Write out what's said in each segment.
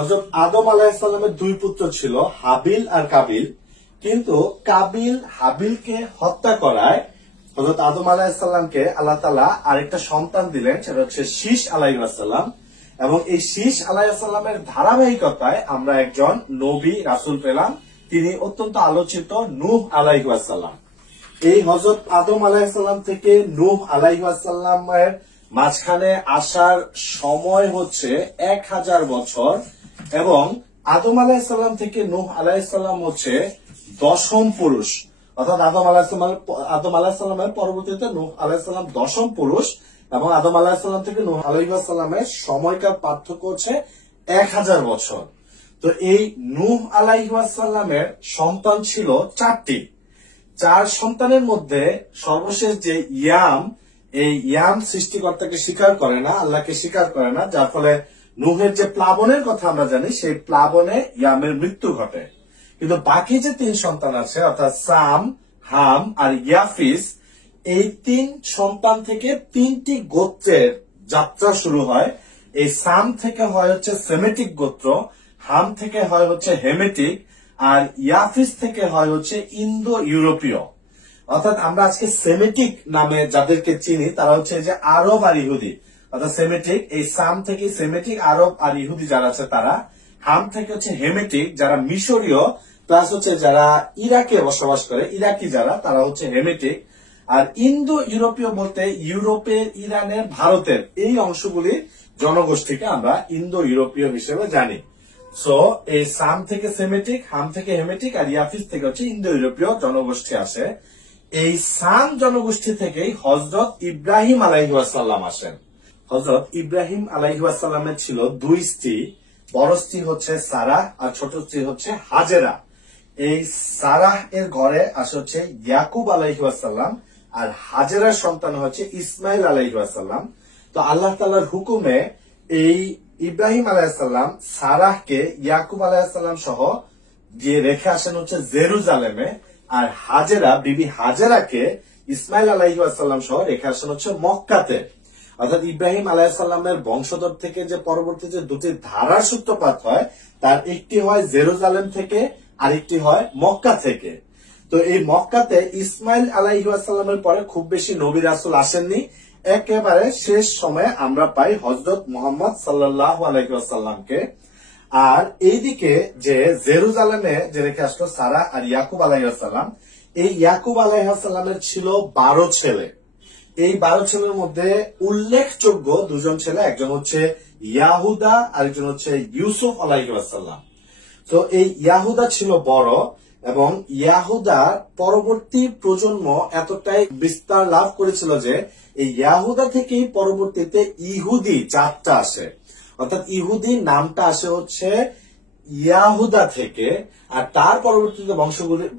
হযরত আদম আলাইহিস সালামের দুই পুত্র ছিল, হাবিল আর কাবিল। কিন্তু কাবিল হাবিলকে হত্যা করায় হযরত আদম আলাইহিস সালামকে আল্লাহ তাআলা আরেকটা সন্তান দিলেন, সেটা হচ্ছে শীস আলাইহিস সালাম। এবং এই শীস আলাইহিস সালামের ধারাবাহিকতায় আমরা একজন নবী রাসূল পেলাম, তিনি অত্যন্ত আলোচিত নূহ আলাইহিস সালাম। এই হযরত আদম আলাইহিস সালাম থেকে নূহ আলাইহিস সালামের মাঝখানে আসার সময় হচ্ছে 1000 বছর, এবং আদম আলাইহিস সালাম থেকে নূহ আলাইহিস সালাম হচ্ছে দশম পুরুষ, অর্থাৎ আদম আলাইহিস সালামের পরবর্তীতে নূহ আলাইহিস সালাম দশম পুরুষ, এবং আদম আলাইহিস সালাম থেকে নূহ আলাইহিস সালামের সময়কার পার্থক্য হচ্ছে 1000 বছর। তো এই নূহ আলাইহিস সালামের সন্তান ছিল 4টি। 4 সন্তানের মধ্যে সর্বশেষ যে ইয়াম, এই ইয়াম সৃষ্টিকর্তাকে স্বীকার করে না, আল্লাহকে স্বীকার করে না, যার ফলে নূহের যে প্লাবনের কথা আমরা জানি, সেই প্লাবনে ইয়ামের মৃত্যু ঘটে। কিন্তু বাকি যে 3 সন্তান আছে, অর্থাৎ সাম, হাম আর ইয়াফিস, এই 3 সন্তান থেকে 3টি গোত্রের যাত্রা শুরু হয়। এই সাম থেকে হয় হচ্ছে সেমেটিক গোত্র, হাম থেকে হয় হচ্ছে হেমেটিক, আর ইয়াফিস থেকে হয় হচ্ছে ইন্দো ইউরোপীয়। অর্থাৎ আমরা আজকে সেমেটিক নামে যাদেরকে চিনি তারা হচ্ছে যে আরব আর ইহুদি, অর্থাৎ সেমেটিক। এই সাম থেকে সেমেটিক, আরব আর ইহুদি যারা আছে তারা। হাম থেকে হচ্ছে হেমেটিক, যারা মিশরীয়, প্লাস হচ্ছে যারা ইরাকে বসবাস করে, ইরাকি যারা, তারা হচ্ছে হেমেটিক। আর ইন্দো ইউরোপীয় বলতে ইউরোপের, ইরানের, ভারতের এই অংশগুলি জনগোষ্ঠীকে আমরা ইন্দো ইউরোপীয় হিসেবে জানি। সো এই সাম থেকে সেমেটিক, হাম থেকে হেমেটিক, আর ইয়াফিস থেকে হচ্ছে ইন্দো ইউরোপীয় জনগোষ্ঠী আসে। এই সাম জনগোষ্ঠী থেকেই হযরত ইব্রাহিম আলাইহিস সালাম আসেন। হযরত ইব্রাহিম আলাইহিস সালামের ছিল 2 স্ত্রী, বড় স্ত্রী হচ্ছে সারাহ আর ছোট স্ত্রী হচ্ছে হাজেরা। এই সারাহ এর ঘরে আসে হচ্ছে ইয়াকুব আলাইহিস সালাম, আর হাজেরার সন্তান হচ্ছে ইসমাইল আলাইহিস সালাম। তো আল্লাহ তাআলার হুকুমে এই ইব্রাহিম আলাইহিস সালাম সারাহকে ইয়াকুব আলাইহিস সালাম সহ দিয়ে রেখে আসেন হচ্ছে জেরুজালেমে, আর হাজেরা, বিবি হাজেরাকে ইসমাইল আলাইহিস সালাম সহ রেখে আসেন হচ্ছে মক্কাতে। অর্থাৎ ইব্রাহিম আলাইহিস সালামের বংশধর থেকে যে পরবর্তী যে 2টি ধারার সূত্রপাত হয়, তার একটি হয় জেরুজালেম থেকে, আরেকটি হয় মক্কা থেকে। তো এই মক্কাতে ইসমাইল আলাইহিস সালামের পরে খুব বেশি নবী রাসূল আসেননি। একেবারে শেষ সময়ে আমরা পাই হযরত মুহাম্মদ সাল্লাল্লাহু আলাইহি ওয়াসাল্লামকে। আর এইদিকে যে জেরুজালেমে যে রেখে আসলো সারা আর ইয়াকুব আলাইহিস সালাম, এই ইয়াকুব আলাইহিস সালামের ছিল 12 ছেলে। এই 12 ছেলের মধ্যে উল্লেখযোগ্য 2 জন ছেলে, একজন হচ্ছে ইয়াহুদা, আরেকজন হচ্ছে ইউসুফ আলাইহিস সালাম। তো এই ইয়াহুদা ছিল বড়, এবং ইয়াহুদার পরবর্তী প্রজন্ম এতটাই বিস্তার লাভ করেছিল যে এই ইয়াহুদা থেকেই পরবর্তীতে ইহুদি জাতটা আসে, অর্থাৎ ইহুদি নামটা আসে হচ্ছে ইয়াহুদা থেকে, আর তার পরবর্তীতে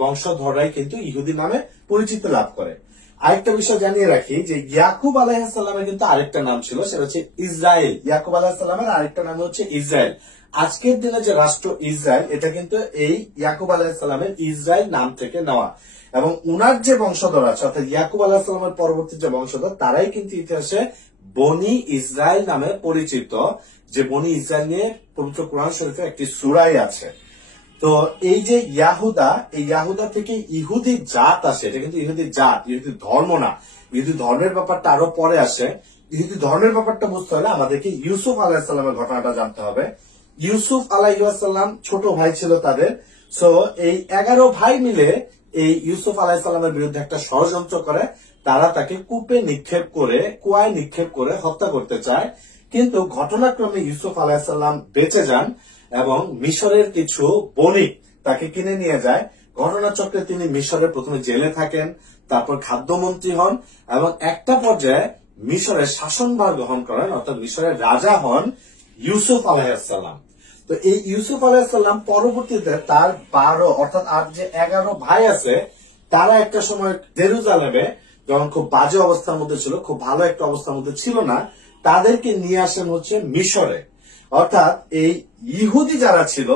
বংশধররাই কিন্তু ইহুদি নামে পরিচিতি লাভ করে। আরেকটা বিষয় জানিয়ে রাখি যে ইয়াকুব আলাইহিস সালামের কিন্তু আরেকটা নাম ছিল, সেটা হচ্ছে ইসরায়েল। ইয়াকুব আলাইহিস সালামের আরেকটা নাম হচ্ছে ইসরায়েল। আজকের দিনে যে রাষ্ট্র ইসরায়েল, এটা কিন্তু এই ইয়াকুব আলাইহিস সালামের ইসরায়েল নাম থেকে নেওয়া। এবং উনার যে বংশধর আছে, অর্থাৎ ইয়াকুব আলাইহিস সালামের পরবর্তী যে বংশধর, তারাই কিন্তু ইতিহাসে বনি ইসরায়েল নামে পরিচিত, যে বনি ইসরায়েল নিয়ে পবিত্র কোরআন শরীফে একটি সূরাই আছে। তো এই যে ইয়াহুদা, এই ইয়াহুদা থেকে ইহুদি জাত আসে, এটা কিন্তু ইহুদি জাত, ইহুদি ধর্ম না। ইহুদি ধর্মের ব্যাপারটা আরো পরে আসে। ইহুদি ধর্মের ব্যাপারটা বুঝতে হলে আমাদেরকে ইউসুফ আলাইহিস সালামের ঘটনাটা জানতে হবে। ইউসুফ আলাইহিস সালাম ছোট ভাই ছিল তাদের। সো এই 11 ভাই মিলে এই ইউসুফ আলাইহিস সালামের বিরুদ্ধে একটা ষড়যন্ত্র করে। তারা তাকে কুয়ায় নিক্ষেপ করে হত্যা করতে চায়। কিন্তু ঘটনাক্রমে ইউসুফ আলাইহিস সালাম বেঁচে যান, এবং মিশরের কিছু বণিক তাকে কিনে নিয়ে যায়। ঘটনাচক্রে তিনি মিশরে প্রথমে জেলে থাকেন, তারপর খাদ্যমন্ত্রী হন, এবং একটা পর্যায়ে মিশরের শাসনভার গ্রহণ করেন, অর্থাৎ মিশরের রাজা হন ইউসুফ আলাইহিস সালাম। তো এই ইউসুফ আলাইহিস সালাম পরবর্তীতে তার 12 অর্থাৎ আর যে 11 ভাই আছে, তারা একটা সময় জেরুজালেমে যখন খুব বাজে অবস্থার মধ্যে ছিল, খুব ভালো একটা অবস্থার মধ্যে ছিল না, তাদেরকে নিয়ে আসেন হচ্ছে মিশরে। অর্থাৎ এই ইহুদি যারা ছিল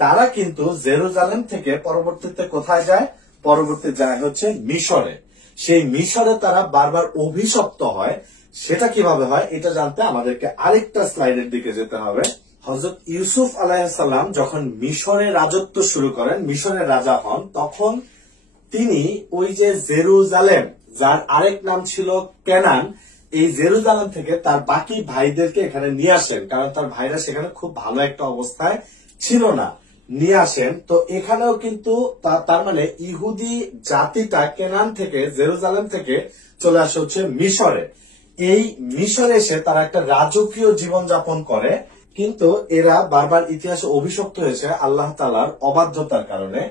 তারা কিন্তু জেরুজালেম থেকে পরবর্তীতে কোথায় যায়? পরবর্তী যায় হচ্ছে মিশরে। সেই মিশরে তারা বারবার অভিশপ্ত হয়। সেটা কিভাবে হয় এটা জানতে আমাদেরকে আরেকটা স্লাইডের দিকে যেতে হবে। হযরত ইউসুফ আলাইহিসসালাম যখন মিশরে রাজত্ব শুরু করেন, মিশরের রাজা হন, তখন তিনি ওই যে জেরুজালেম, যার আরেক নাম ছিল কেনান, এই জেরুজালেম থেকে তার বাকি ভাইদেরকে এখানে নিয়ে আসেন, কারণ তার ভাইরা সেখানে খুব ভালো একটা অবস্থায় ছিল না, নিয়ে আসেন। তো এখানেও কিন্তু তার মানে ইহুদি জাতিটা কেনান থেকে, জেরুজালেম থেকে চলে আসে হচ্ছে মিশরে। এই মিশরে এসে তারা একটা রাজকীয় জীবন যাপন করে, কিন্তু এরা বারবার ইতিহাসে অভিশপ্ত হয়েছে আল্লাহ তাআলার অবাধ্যতার কারণে।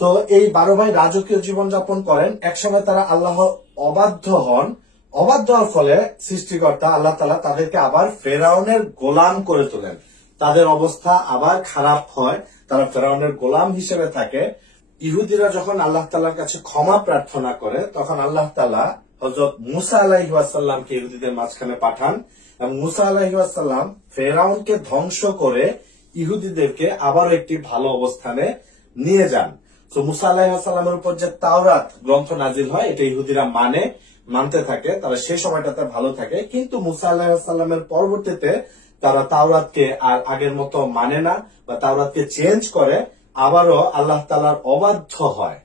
তো এই 12 ভাই রাজকীয় জীবন যাপন করেন। একসময় তারা আল্লাহর অবাধ্য হন। অবাধ্য হওয়ার ফলে সৃষ্টিকর্তা আল্লাহ তাআলা তাদেরকে আবার ফেরাউনের গোলাম করে তোলেন। তাদের অবস্থা আবার খারাপ হয়, তারা ফেরাউনের গোলাম হিসেবে থাকে। ইহুদিরা যখন আল্লাহ তাআলার কাছে ক্ষমা প্রার্থনা করে, তখন আল্লাহ তাআলা হযরত মুসা আলাইহিস সালামকে ইহুদিদের মাঝখানে পাঠান, এবং মুসা আলাইহিস সালাম ফেরাউনকে ধ্বংস করে ইহুদিদেরকে আবার একটি ভালো অবস্থানে নিয়ে যান। তো মুসা আলাইহিস সালামের উপর যে তাওরাত গ্রন্থ নাজিল হয়, এটা ইহুদিরা মানতে থাকে, তারা সেই সময়টাতে ভালো থাকে। কিন্তু মুসা আলাইহিস সালামের পরবর্তীতে তারা তাওরাতকে আর আগের মতো মানে না, বা তাওরাতকে চেঞ্জ করে, আবারও আল্লাহ তাআলার অবাধ্য হয়।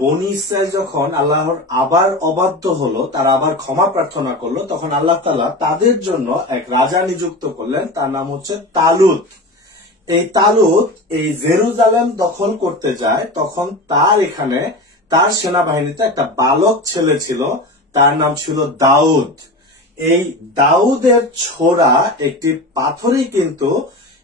বনি ইসরাইল যখন আল্লাহর আবার অবাধ্য হলো, তারা আবার ক্ষমা প্রার্থনা করলো, তখন আল্লাহ তাআলা তাদের জন্য এক রাজা নিযুক্ত করলেন, তার নাম হচ্ছে তালুত। এই তালুত এই জেরুজালেম দখল করতে যায়, তখন তার সেনাবাহিনীতে একটা বালক ছেলে ছিল, তার নাম ছিল দাউদ। এই দাউদের ছোড়া একটি পাথরই কিন্তু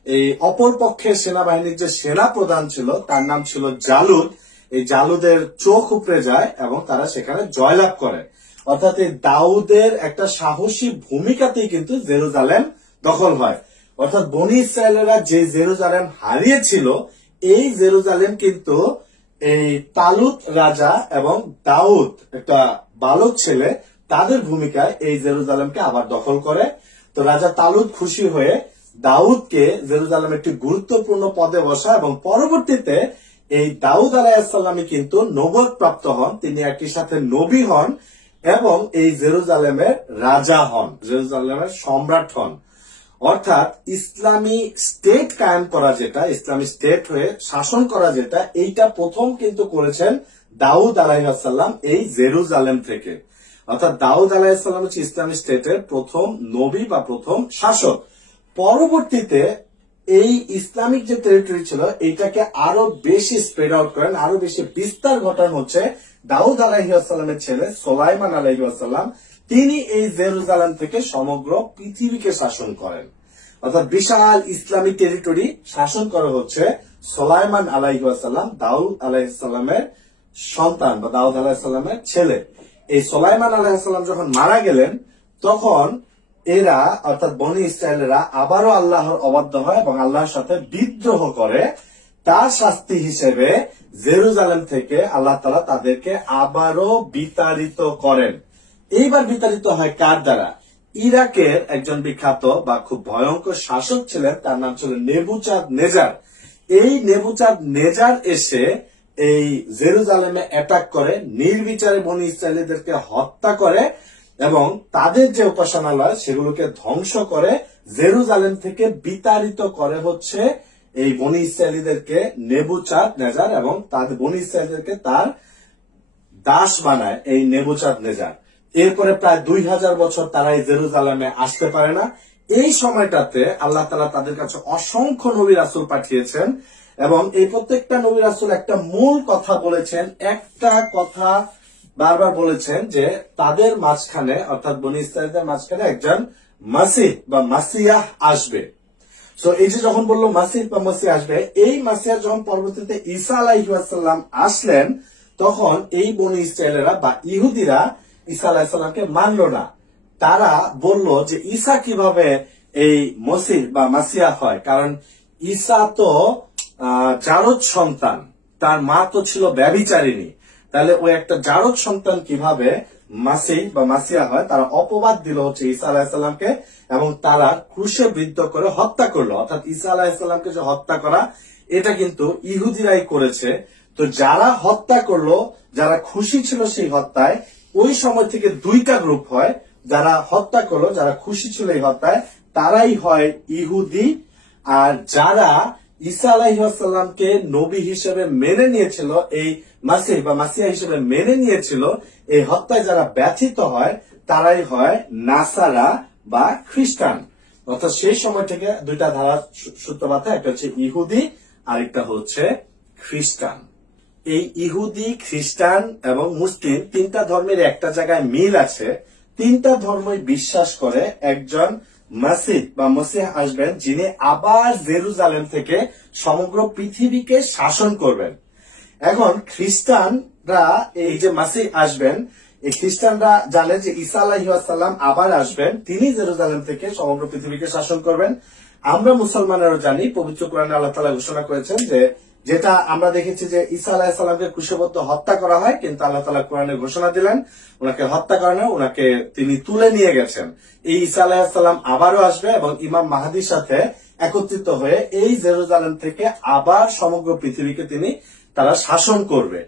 এই অপর পক্ষের সেনাবাহিনীর যে সেনা প্রধান ছিল, তার নাম ছিল জালুদ, এই জালুদের চোখ উপড়ে যায় এবং তারা সেখানে জয়লাভ করে। অর্থাৎ এই দাউদের একটা সাহসী ভূমিকাতেই কিন্তু জেরুজালেম দখল হয়। অর্থাৎ বনি ইসরায়েলেরা যে জেরুজালেম হারিয়েছিল, এই জেরুজালেম কিন্তু এই তালুত রাজা এবং দাউদ একটা বালক ছেলে, তাদের ভূমিকায় এই জেরুজালেমকে আবার দখল করে। তো রাজা তালুত খুশি হয়ে দাউদকে জেরুজালেমের একটি গুরুত্বপূর্ণ পদে বসায়, এবং পরবর্তীতে এই দাউদ আলাইহিস সালামই কিন্তু নবুয়ত প্রাপ্ত হন, তিনি একই সাথে নবী হন এবং এই জেরুজালেমের রাজা হন, জেরুজালেমের সম্রাট হন। অর্থাৎ ইসলামী স্টেট কায়েম করা যেটা, ইসলামী স্টেট হয়ে শাসন করা যেটা, এইটা প্রথম কিন্তু করেছেন দাউদ আলাইহিস সালাম এই জেরুজালেম থেকে। অর্থাৎ দাউদ আলাইহিস সালাম হচ্ছে ইসলামী স্টেটের প্রথম নবী বা প্রথম শাসক। পরবর্তীতে এই ইসলামিক যে টেরিটরি ছিল, এইটাকে আরো বেশি স্প্রেড আউট করেন, আরো বেশি বিস্তার ঘটান হচ্ছে দাউদ আলাইহিস সালামের ছেলে সুলাইমান আলাইহিস সালাম। তিনি এই জেরুজালেম থেকে সমগ্র পৃথিবীকে শাসন করেন। অর্থাৎ বিশাল ইসলামিক টেরিটরি শাসন করা হচ্ছে সুলাইমান আলাইহিস সালাম, দাউদ আলাইহিস সালামের সন্তান বা দাউদ আলাইহিস সালামের ছেলে। এই সুলাইমান আলাইহিস সালাম যখন মারা গেলেন, তখন এরা অর্থাৎ বনি ইসরায়েলেরা আবারও আল্লাহর অবাধ্য হয় এবং আল্লাহর সাথে বিদ্রোহ করে। তার শাস্তি হিসেবে জেরুজালেম থেকে আল্লাহ তাআলা তাদেরকে আবারও বিতাড়িত করেন। এইবার বিতাড়িত হয় কার দ্বারা? ইরাকের একজন বিখ্যাত বা খুব ভয়ঙ্কর শাসক ছিলেন, তার নাম ছিল নেবুচাঁদ-নেজার। এই নেবুচাঁদ-নেজার এসে এই জেরুজালেমে অ্যাটাক করে, নির্বিচারে বনি ইসরায়েলীদেরকে হত্যা করে এবং তাদের যে উপাসনালয় সেগুলোকে ধ্বংস করে, জেরুজালেম থেকে বিতাড়িত করে হচ্ছে এই বনি ইসরায়েলীদেরকে নেবুচাঁদ-নেজার, এবং তাদের বনি ইসরায়েলীদেরকে তার দাস বানায় এই নেবুচাঁদ-নেজার। এরপরে প্রায় 2000 বছর তারা এই জেরুজালেমে আসতে পারে না। এই সময়টাতে আল্লাহ তাআলা তাদের কাছে অসংখ্য নবী রাসূল পাঠিয়েছেন, এবং এই প্রত্যেকটা নবী রাসূল একটা মূল কথা বলেছেন, একটা কথা বারবার বলেছেন যে তাদের মাঝখানে অর্থাৎ বনি ইসরায়েলদের মাঝখানে একজন মাসিহ বা মাসিয়াহ আসবে। তো এই যে যখন বললো মাসিহ বা মাসিহ আসবে, এই মাসিয়া যখন পরবর্তীতে ঈসা আলাইহিস সালাম আসলেন, তখন এই বনি ইসরায়েলেরা বা ইহুদিরা ঈসা আলাইহিস সালামকে মানল না। তারা বলল যে ঈসা কিভাবে এই মসিহ বা মাসিয়া হয়, কারণ ঈসা তো জারদ সন্তান, তার মা তো ছিল ব্যভিচারিণী, তাহলে ওই একটা জারদ সন্তান কিভাবে মাসিহ বা মাসিয়া হয়। তারা অপবাদ দিল হচ্ছে ঈসা আলাইহিস সালামকে, এবং তারা ক্রুশে বিদ্ধ করে হত্যা করলো। অর্থাৎ ঈসা আলাইহিস সালামকে যে হত্যা করা, এটা কিন্তু ইহুদিরাই করেছে। তো যারা হত্যা করলো, যারা খুশি ছিল সেই হত্যায়, ওই সময় থেকে দুইটা গ্রুপ হয়। যারা হত্যা করলো, যারা খুশি ছিল এই হত্যায়, তারাই হয় ইহুদি, আর যারা ঈসা আলাইহিসসালামকে নবী হিসেবে মেনে নিয়েছিল, এই মাসিহ বা মাসিহা হিসেবে মেনে নিয়েছিল, এই হত্যায় যারা ব্যথিত হয় তারাই হয় নাসারা বা খ্রিস্টান। অর্থাৎ সেই সময় থেকে দুইটা ধারা সূত্রপাত হয়, একটা হচ্ছে ইহুদি আর একটা হচ্ছে খ্রিস্টান। এই ইহুদি, খ্রিস্টান এবং মুসলিম তিনটা ধর্মের একটা জায়গায় মিল আছে। তিনটা ধর্মই বিশ্বাস করে একজন মাসিহ বা মসিহ আসবেন, যিনি আবার জেরুজালেম থেকে সমগ্র পৃথিবীকে শাসন করবেন। এখন খ্রিস্টানরা এই যে মাসিহ আসবেন, এই খ্রিস্টানরা জানে যে ঈসা আলাইহিসসালাম আবার আসবেন, তিনি জেরুজালেম থেকে সমগ্র পৃথিবীকে শাসন করবেন। আমরা মুসলমানেরও জানি, পবিত্র কোরআনে আল্লাহ তাআলা ঘোষণা করেছেন যে, যেটা আমরা দেখেছি যে ঈসা আলাইহিসসালামকে ক্রুশবিদ্ধ হত্যা করা হয়, কিন্তু আল্লাহ তাআলা কোরআনে ঘোষণা দিলেন ওনাকে হত্যা করেন, ওনাকে তিনি তুলে নিয়ে গেছেন। এই ঈসা আলাইহিসসালাম আবারও আসবে এবং ইমাম মাহদির সাথে একত্রিত হয়ে এই জেরুজালেম থেকে আবার সমগ্র পৃথিবীকে তারা শাসন করবে।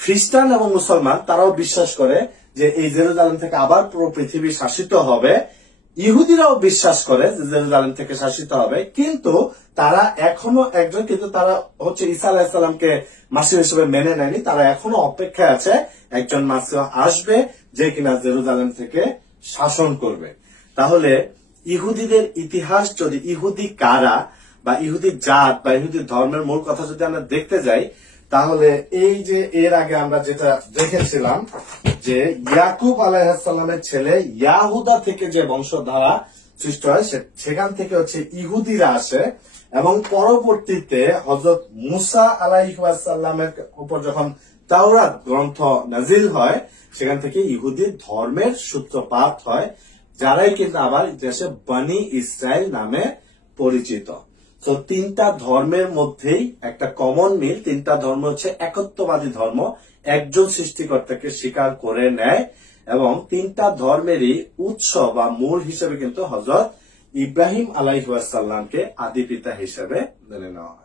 খ্রিস্টান এবং মুসলমান তারাও বিশ্বাস করে যে এই জেরুজালেম থেকে আবার পুরো পৃথিবী শাসিত হবে। ইহুদিরাও বিশ্বাস করে যে জেরুজালেম থেকে শাসিত হবে, কিন্তু তারা এখনো কিন্তু তারা হচ্ছে ঈসা আলাইহিসসালামকে মাসিহ হিসেবে মেনে নেয়নি। তারা এখনো অপেক্ষায় আছে একজন মাসিহ আসবে যে কিনা জেরুজালেম থেকে শাসন করবে। তাহলে ইহুদিদের ইতিহাস, যদি ইহুদি কারা বা ইহুদি জাত বা ইহুদি ধর্মের মূল কথা যদি আমরা দেখতে যাই, তাহলে এই যে এর আগে আমরা যেটা দেখেছিলাম যে ইয়াকুব আলাইহিসসালামের ছেলে ইয়াহুদা থেকে যে বংশধারা সৃষ্টি হয়, সেখান থেকে হচ্ছে ইহুদিরা আসে এবং পরবর্তীতে হযরত মুসা আলাইহিসসালামের উপর যখন তাওরাত গ্রন্থ নাজিল হয়, সেখান থেকে ইহুদি ধর্মের সূত্রপাত হয়, যারাই কিন্তু আবার ইতিহাসে বনি ইসরায়েল নামে পরিচিত। তো তিনটা ধর্মের মধ্যেই একটা কমন মিল, তিনটা ধর্ম হচ্ছে একত্ববাদী ধর্ম, একজন সৃষ্টিকর্তাকে স্বীকার করে নেয় এবং তিনটা ধর্মেরই উৎস বা মূল হিসেবে কিন্তু হযরত ইব্রাহিম আলাইহিসসালামকে আদি পিতা হিসেবে মেনে নেওয়া হয়।